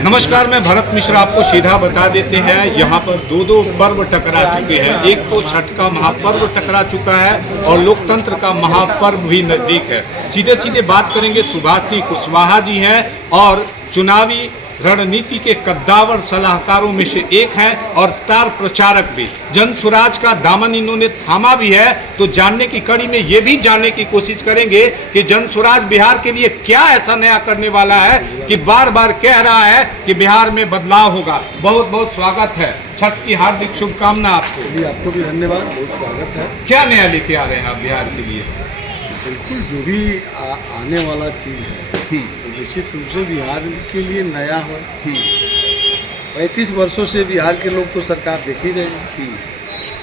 नमस्कार, मैं भरत मिश्रा आपको सीधा बता देते हैं। यहाँ पर दो पर्व टकरा चुके हैं। एक तो छठ का महापर्व टकरा चुका है और लोकतंत्र का महापर्व भी नजदीक है। सीधे सीधे बात करेंगे। सुभाष सिंह कुशवाहा जी हैं और चुनावी रणनीति के कद्दावर सलाहकारों में से एक हैं और स्टार प्रचारक भी। जन स्वराज का दामन इन्होंने थामा भी है। तो जानने की कड़ी में ये भी जानने की कोशिश करेंगे कि जन स्वराज बिहार के लिए क्या ऐसा नया करने वाला है कि बार बार कह रहा है कि बिहार में बदलाव होगा। बहुत बहुत स्वागत है। छठ की हार्दिक शुभकामना आपको। जी, आपको भी धन्यवाद, बहुत स्वागत है। क्या नया लेके आ रहे हैं आप बिहार के लिए? बिल्कुल, जो भी आने वाला चीज़ है निश्चित रूप से बिहार के लिए नया हो। 35 वर्षों से बिहार के लोग तो सरकार देख ही रहे हैं।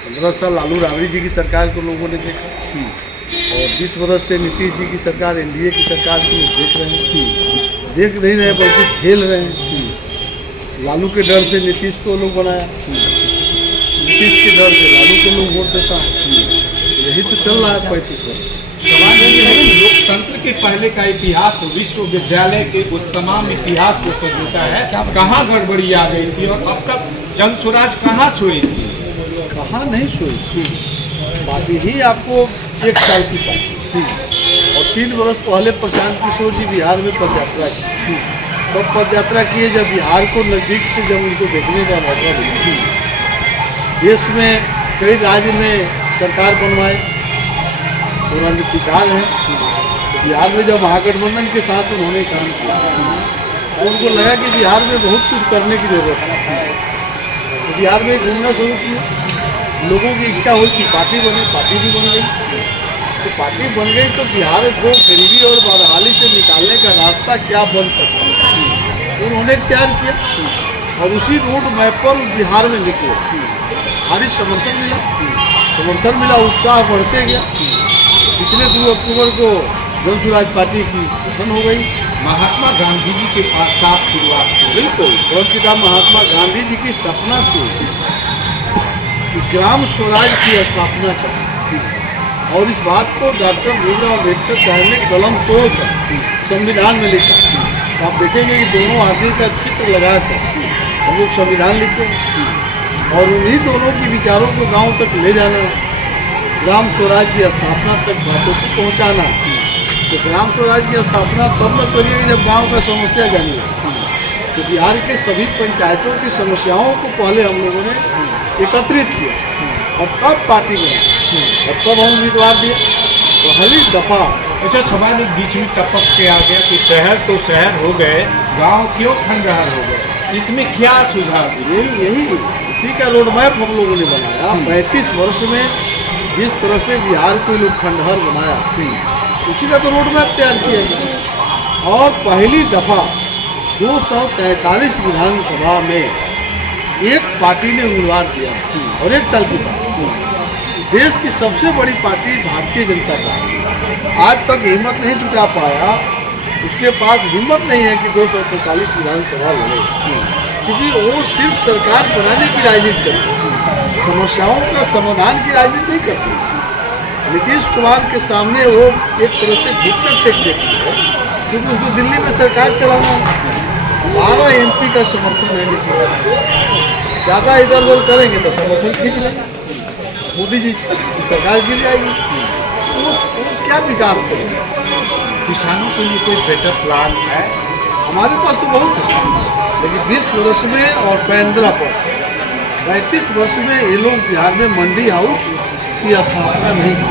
15 साल लालू राबड़ी जी की सरकार को लोगों ने देखा और 20 वर्ष से नीतीश जी की सरकार, एनडीए की सरकार को लोग देख रहे हैं। देख नहीं रहे बल्कि झेल रहे हैं। लालू के डर से नीतीश को लोग बनाया, नीतीश के डर से लालू को लोग वोट देता है। यही तो चल रहा है 35 वर्ष। सवाल ये है, लोकतंत्र के पहले का इतिहास विश्वविद्यालय के उस तमाम इतिहास को सजोता है। कहाँ गड़बड़ी आ गई थी और अब तक जन स्वराज कहाँ सोई थी? कहाँ नहीं सोई। पार्टी ही आपको 1 साल की पार्टी और 3 वर्ष पहले प्रशांत किशोर जी बिहार में पदयात्रा की। तो पदयात्रा किए जब बिहार को नज़दीक से जब उनको देखने का मौका मिला। देश में कई राज्य में सरकार बनवाए, रणनीतिकार हैं। तो बिहार में जब महागठबंधन के साथ उन्होंने काम किया तो उनको लगा कि बिहार में बहुत कुछ करने की जरूरत है। तो बिहार में घूमना शुरू किया। लोगों की इच्छा हुई कि पार्टी बने, पार्टी भी बन गई। तो पार्टी बन गई तो बिहार को गरीबी और बदहाली से निकालने का रास्ता क्या बन सकता है उन्होंने तैयार किया और उसी रोड मैप पर बिहार में निकले। भारी समर्थन मिला, उत्साह बढ़ते गया। पिछले 2 अक्टूबर को जन स्वराज पार्टी की गठन हो गई। महात्मा गांधी जी के साथ शुरुआत की। बिल्कुल, परमपिता महात्मा गांधी जी की सपना थी कि ग्राम स्वराज की स्थापना करें और इस बात को डॉक्टर भीमराव अम्बेडकर साहब ने कलम तोड़कर संविधान में लिखा। तो आप देखेंगे कि दोनों आदमी का चित्र लगाकर हम लोग संविधान लिखे और उन्हीं दोनों की विचारों को गाँव तक ले जाना, ग्राम स्वराज की स्थापना तक बातों को पहुँचाना। तो ग्राम स्वराज की स्थापना तब न करिए जब गांव का समस्या जानिए। तो बिहार के सभी पंचायतों की समस्याओं को पहले हम लोगों ने एकत्रित किया और तब पार्टी बना और तब हम उम्मीदवार दिए। पहली दफ़ा अच्छा, सवाल एक बीच में टपक के आ गया कि शहर तो शहर हो गए, गांव क्यों खंडहर हो गए? इसमें क्या सुझाव? यही इसी का रोड मैप हम लोगों ने बनाया। 35 वर्ष में जिस तरह से बिहार को लोग खंडहर बनाया उसी का तो रोड मैप तैयार किया गया। और पहली दफ़ा 243 विधानसभा में एक पार्टी ने उम्मीदवार दिया और 1 साल की पार्टी, देश की सबसे बड़ी पार्टी भारतीय जनता पार्टी आज तक हिम्मत नहीं जुटा पाया। उसके पास हिम्मत नहीं है कि 243 विधानसभा लड़े, क्योंकि वो सिर्फ सरकार बनाने की राजनीति करती है, समस्याओं का समाधान की राजनीति नहीं करती। नीतीश कुमार के सामने वो एक तरह से घुटने टेक देती है, क्योंकि उसको दिल्ली में सरकार चलाना है। 12 MP का समर्थन है, लेकिन ज़्यादा इधर उधर करेंगे तो समर्थन खींच लेंगे, मोदी जी सरकार गिर जाएगी। तो क्या विकास करेंगे? किसानों के लिए कोई बेटर प्लान है? हमारे पास तो बहुत है, लेकिन 20 वर्ष में और 15 वर्ष 35 वर्ष में ये लोग बिहार में मंडी हाउस की स्थापना नहीं की।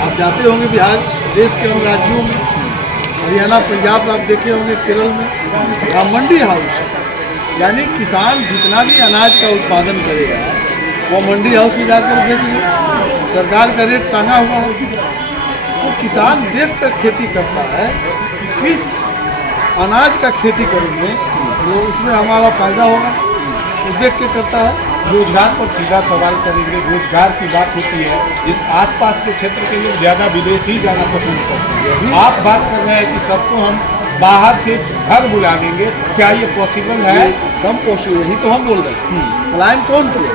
आप जाते होंगे बिहार, देश के अन्य राज्यों में, हरियाणा, पंजाब आप देखे होंगे, केरल में यहाँ मंडी हाउस है। यानी किसान जितना भी अनाज का उत्पादन करेगा वो मंडी हाउस में जाकर बेचेगा। सरकार का रेट टांगा हुआ है। तो किसान देख कर खेती करता है कि किस अनाज का खेती करेंगे तो उसमें हमारा फ़ायदा होगा, तो देख के करता है। रोजगार पर सीधा सवाल करेंगे। रोजगार की बात होती है, इस आसपास के क्षेत्र के लोग ज़्यादा विदेश ही जाना पसंद करते हैं। आप बात कर रहे हैं कि सबको हम बाहर से घर बुला लेंगे, क्या ये पॉसिबल है? एकदम पॉसिबल, यही तो हम बोल रहे हैं। प्लान कौन किया?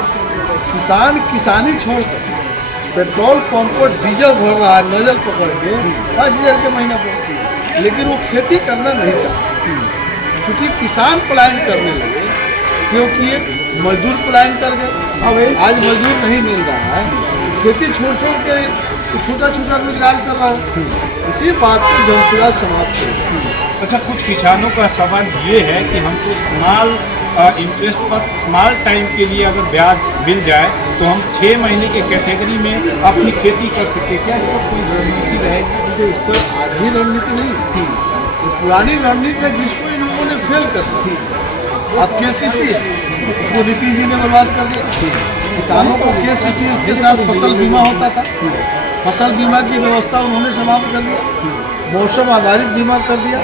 किसान किसानी छोड़कर पेट्रोल पंप पर डीजल भर रहा है, नजल पकड़ के 10,000 के महीना पर। लेकिन वो खेती करना नहीं चाहते, क्योंकि किसान पलायन करने लगे, क्योंकि ये मजदूर पलायन कर गए। आज मजदूर नहीं मिल रहा है, खेती छोड़ छोड़ के छोटा छोटा रोजगार कर रहा है। इसी बात को जनसुराज समाप्त करेगा। अच्छा, कुछ किसानों का सवाल ये है कि हमको स्मॉल इंटरेस्ट पर स्मॉल टाइम के लिए अगर ब्याज मिल जाए तो हम 6 महीने के कैटेगरी में अपनी खेती कर सकते हैं। क्या इस पर कोई रणनीति रहेगी? देखिए, इस पर आज ही रणनीति नहीं, ये पुरानी रणनीति है जिसको इन लोगों ने फेल कर दिया। अब KCC है, उसको नीतीश जी ने बर्बाद कर दिया। किसानों को KCC, उसके साथ फसल बीमा होता था, फसल बीमा की व्यवस्था उन्होंने समाप्त कर दिया, मौसम आधारित बीमा कर दिया।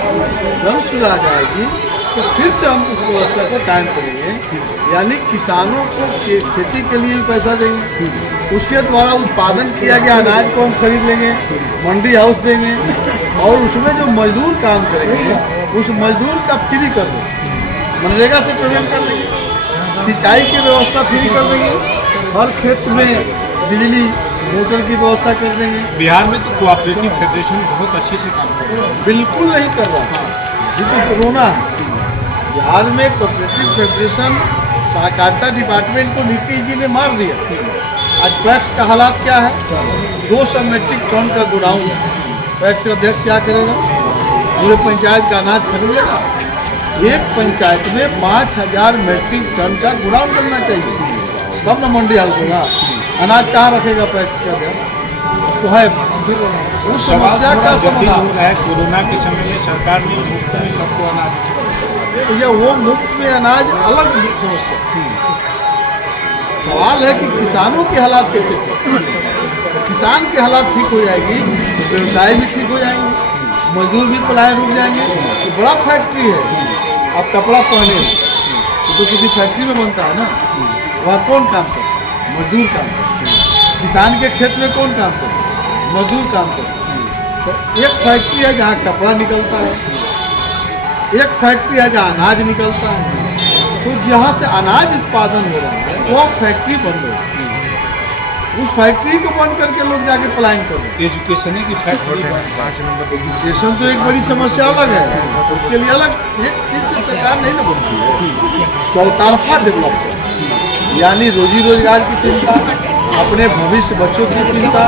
जब सुराज आएगी तो फिर से हम उस व्यवस्था को कायम करेंगे, यानी किसानों को खेती के लिए भी पैसा देंगे, उसके द्वारा उत्पादन किया गया अनाज को हम खरीद लेंगे, मंडी हाउस देंगे, और उसमें जो मजदूर काम करेंगे उस मजदूर का फ्री कर देंगे, मनरेगा से पेमेंट कर देंगे, सिंचाई की व्यवस्था फ्री कर देंगे, हर खेत में बिजली मोटर की व्यवस्था कर देंगे। बिहार में तो कोऑपरेटिव फेडरेशन बहुत अच्छे से काम कर रहा है। बिल्कुल नहीं कर रहा, ये तो कोरोना है। बिहार में कोऑपरेटिव फेडरेशन सहकारिता डिपार्टमेंट को नीतीश जी ने मार दिया। आज पैक्स का हालात क्या है? 200 मेट्रिक टन का गोडाउन है। पैक्स का अध्यक्ष क्या करेगा? पूरे पंचायत का अनाज खरीदेगा। एक पंचायत में 5000 मेट्रिक टन का गोडाउन बनना चाहिए, तब न मंडी हाउस होगा। अनाज कहाँ रखेगा पैक्स का अध्यक्ष? उसको है उस समस्या का समाधान है। कोरोना के समय में सरकार ने मुफ्त में सबको अनाज, या वो मुफ्त में अनाज अलग समस्या। सवाल है कि किसानों के हालात कैसे ठीक? किसान के हालात ठीक हो जाएगी तो व्यवसाय भी ठीक हो जाएंगे, मजदूर भी पलायन रुक जाएंगे। तो बड़ा फैक्ट्री है, आप कपड़ा पहने तो किसी फैक्ट्री में बनता है ना, वहाँ कौन काम करता है? मजदूर काम करता है। किसान के खेत में कौन काम करता है? मजदूर काम करता है। तो एक फैक्ट्री है जहाँ कपड़ा निकलता है, एक फैक्ट्री है जहाँ अनाज निकलता है। तो जहाँ से अनाज उत्पादन हो रहा है वो फैक्ट्री बंद हो रही है, उस फैक्ट्री को बंद करके लोग जाके पलायन कर रहे हैं। एजुकेशन की फैक्ट्री, 5 नंबर एजुकेशन तो एक बड़ी समस्या अलग है, उसके लिए अलग एक चीज़ से सरकार नहीं ना बनती है। चौतरफा डेवलपमेंट, यानी रोजी रोजगार की चिंता, अपने भविष्य बच्चों की चिंता,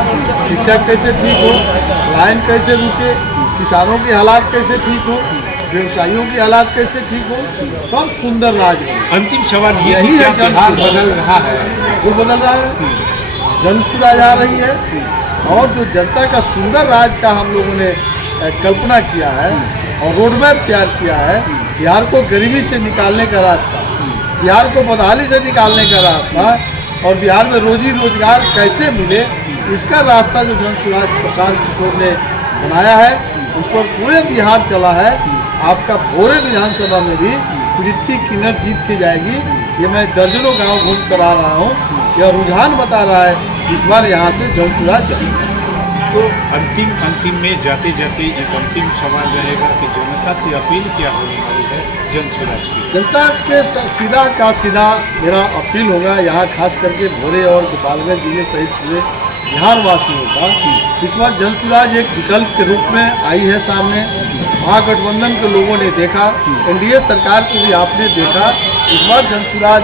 शिक्षा कैसे ठीक हो, पलायन कैसे रुके, किसानों के हालात कैसे ठीक हो, व्यवसायियों की हालात कैसे ठीक हो, तब सुंदर राज बने। अंतिम सवाल यही है, बिहार बदल रहा है, वो बदल रहा है, जनसुराज आ रही है, और जो जनता का सुंदर राज का हम लोगों ने कल्पना किया है और रोड मैप तैयार किया है, बिहार को गरीबी से निकालने का रास्ता, बिहार को बदहाली से निकालने का रास्ता, और बिहार में रोजी रोजगार कैसे मिले, इसका रास्ता जो जनसुराज प्रशांत किशोर ने बनाया है, उस पर पूरे बिहार चला है। आपका भोरे विधानसभा में भी प्रीति किन्नर जीत के जाएगी, ये मैं दर्जनों गांव घूम कर आ रहा हूँ, यह रुझान बता रहा है इस बार यहाँ से जनसुराज जाएगी। तो अंतिम में जाते जाते एक अंतिम सवाल रहेगा कि जनता से अपील क्या होने वाली है जनसुराज की? जनता के सीधा का सीधा मेरा अपील होगा, यहाँ खास करके भोरे और गोपालगंज जिले सहित पूरे बिहार वासियों का, इस बार जनसुराज एक विकल्प के रूप में आई है सामने। महागठबंधन के लोगों ने देखा, NDA सरकार को भी आपने देखा, इस बार जनसुराज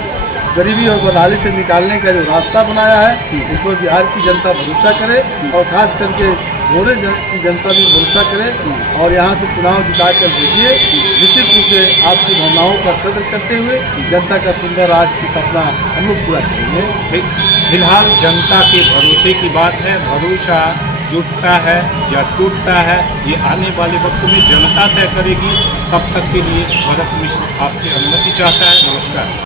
गरीबी और बदहाली से निकालने का जो रास्ता बनाया है, उस पर बिहार की जनता भरोसा करे, और खास करके भोरे की जनता भी भरोसा करे, और यहाँ से चुनाव जिता कर भेजिए। निश्चित रूप से आपकी भावनाओं का कदर करते हुए जनता का सुंदर राज की सपना हम लोग पूरा करेंगे। फिलहाल जनता के भरोसे की बात है, भरोसा जुटता है या टूटता है ये आने वाले वक्त में जनता तय करेगी। तब तक के लिए भरत मिश्र आपसे अनुमति चाहता है। नमस्कार।